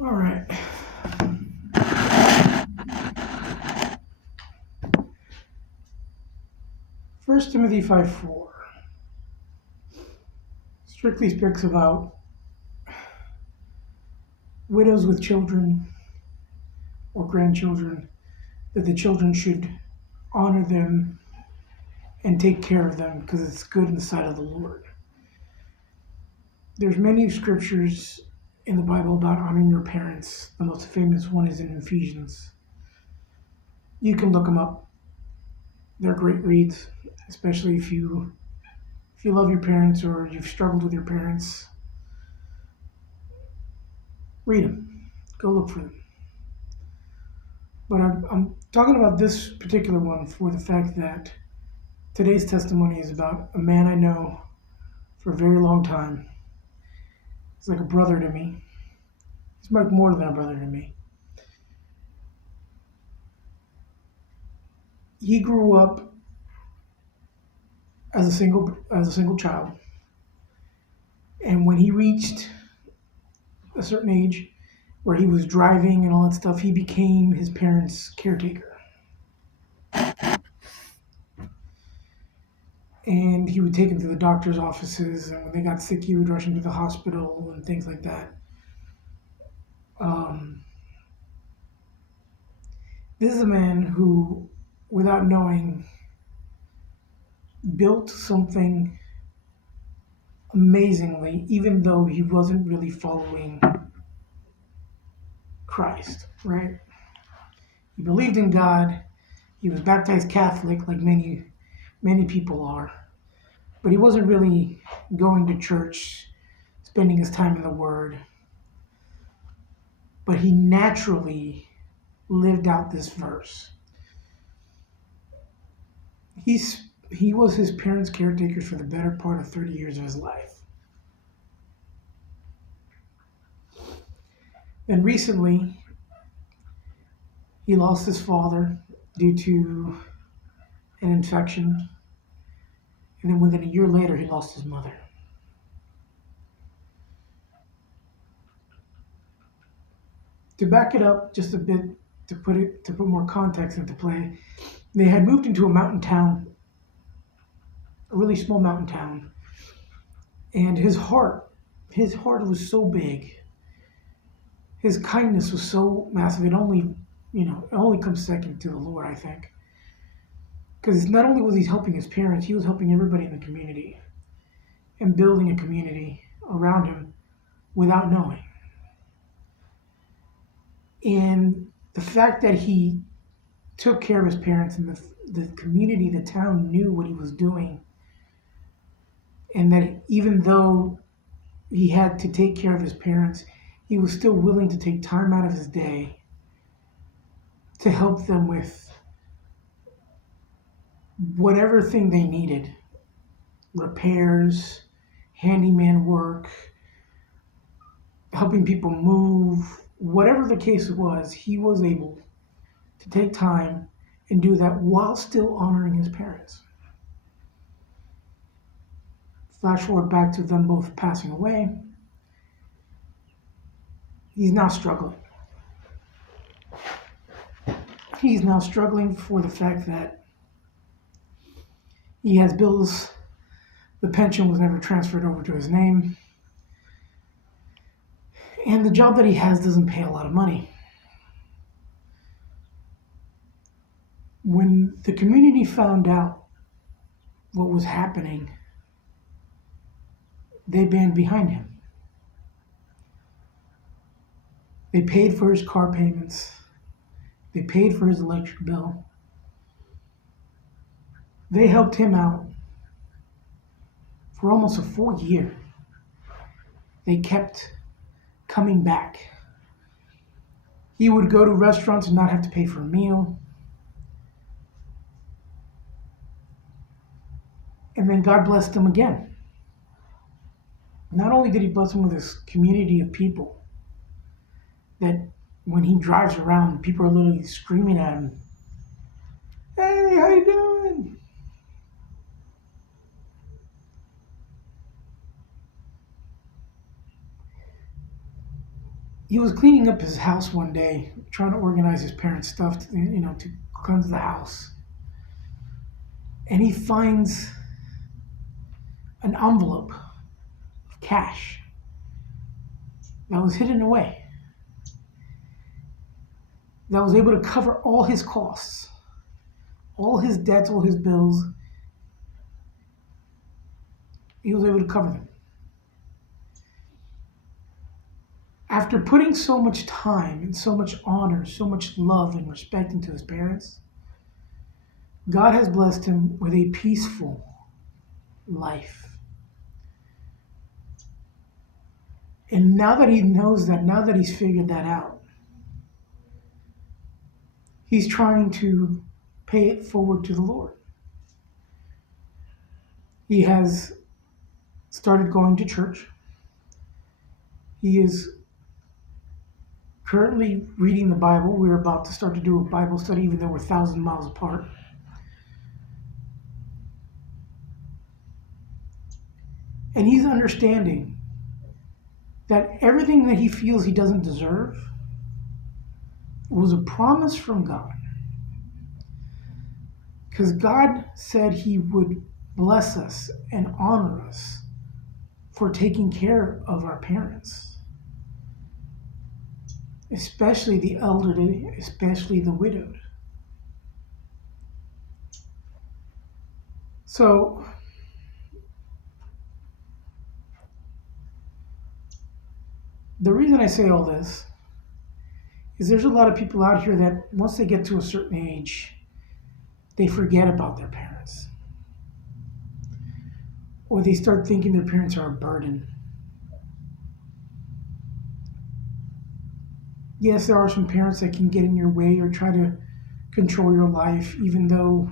All right. First Timothy 5:4 strictly speaks about widows with children or grandchildren, that the children should honor them and take care of them because it's good in the sight of the Lord. There's many scriptures in the Bible about honoring your parents. The most famous one is in Ephesians. You can look them up. They're great reads, especially if you love your parents or you've struggled with your parents. Read them. Go look for them. But I'm talking about this particular one for the fact that today's testimony is about a man I know for a very long time. He's like a brother to me. He's like more than a brother to me. He grew up as a single child, and when he reached a certain age where he was driving and all that stuff, he became his parents' caretaker. And he would take him to the doctor's offices, and when they got sick, he would rush him to the hospital and things like that. Um, this is a man who, without knowing, built something amazingly, even though he wasn't really following Christ, right? He believed in God. He was baptized Catholic, like many people are, but he wasn't really going to church, spending his time in the Word. But he naturally lived out this verse. He was his parents' caretaker for the better part of 30 years of his life. Then recently, he lost his father due to an infection, and then within a year later, he lost his mother. To back it up just a bit, to put more context into play, they had moved into a mountain town, a really small mountain town, and his heart was so big, his kindness was so massive. It only comes second to the Lord, I think, because not only was he helping his parents, he was helping everybody in the community and building a community around him without knowing. And the fact that he took care of his parents and the community, the town knew what he was doing, and that even though he had to take care of his parents, he was still willing to take time out of his day to help them with whatever thing they needed: repairs, handyman work, helping people move, whatever the case was, he was able to take time and do that while still honoring his parents. Flash forward back to them both passing away. He's now struggling. He's now struggling for the fact that he has bills. The pension was never transferred over to his name. And the job that he has doesn't pay a lot of money. When the community found out what was happening, they band behind him. They paid for his car payments. They paid for his electric bill. They helped him out for almost a full year. They kept coming back. He would go to restaurants and not have to pay for a meal. And then God blessed him again. Not only did he bless him with this community of people that when he drives around, people are literally screaming at him, "Hey, how you doing?" He was cleaning up his house one day, trying to organize his parents' stuff, to cleanse the house. And he finds an envelope of cash that was hidden away, that was able to cover all his costs, all his debts, all his bills. He was able to cover them. After putting so much time and so much honor, so much love and respect into his parents, God has blessed him with a peaceful life. And now that he knows that, now that he's figured that out, he's trying to pay it forward to the Lord. He has started going to church. He is currently reading the Bible. We're about to start to do a Bible study, even though we're 1,000 miles apart. And he's understanding that everything that he feels he doesn't deserve was a promise from God. Because God said he would bless us and honor us for taking care of our parents, especially the elderly, especially the widowed. So, the reason I say all this is there's a lot of people out here that once they get to a certain age, they forget about their parents. Or they start thinking their parents are a burden. Yes, there are some parents that can get in your way or try to control your life, even though,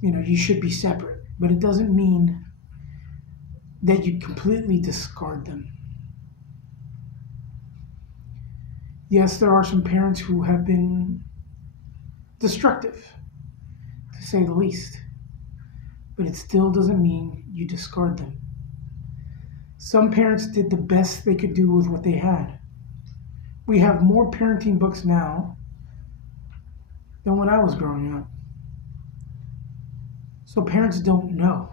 you should be separate. But it doesn't mean that you completely discard them. Yes, there are some parents who have been destructive, to say the least. But it still doesn't mean you discard them. Some parents did the best they could do with what they had. We have more parenting books now than when I was growing up. So parents don't know.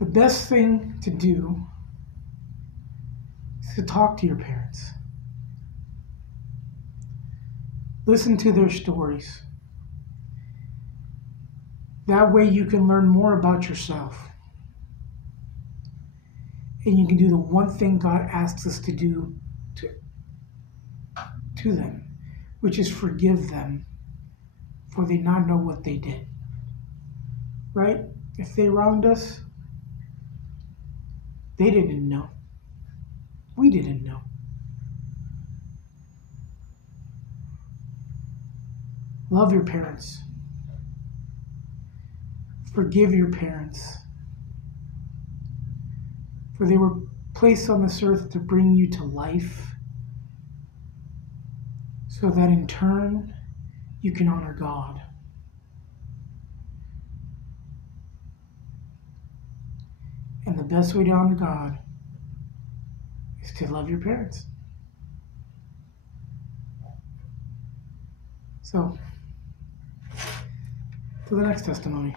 The best thing to do is to talk to your parents. Listen to their stories. That way you can learn more about yourself. And you can do the one thing God asks us to do to them, which is forgive them, for they not know what they did. Right? If they wronged us, they didn't know. We didn't know. Love your parents. Forgive your parents. For they were placed on this earth to bring you to life, so that in turn you can honor God. And the best way to honor God is to love your parents. So, to the next testimony.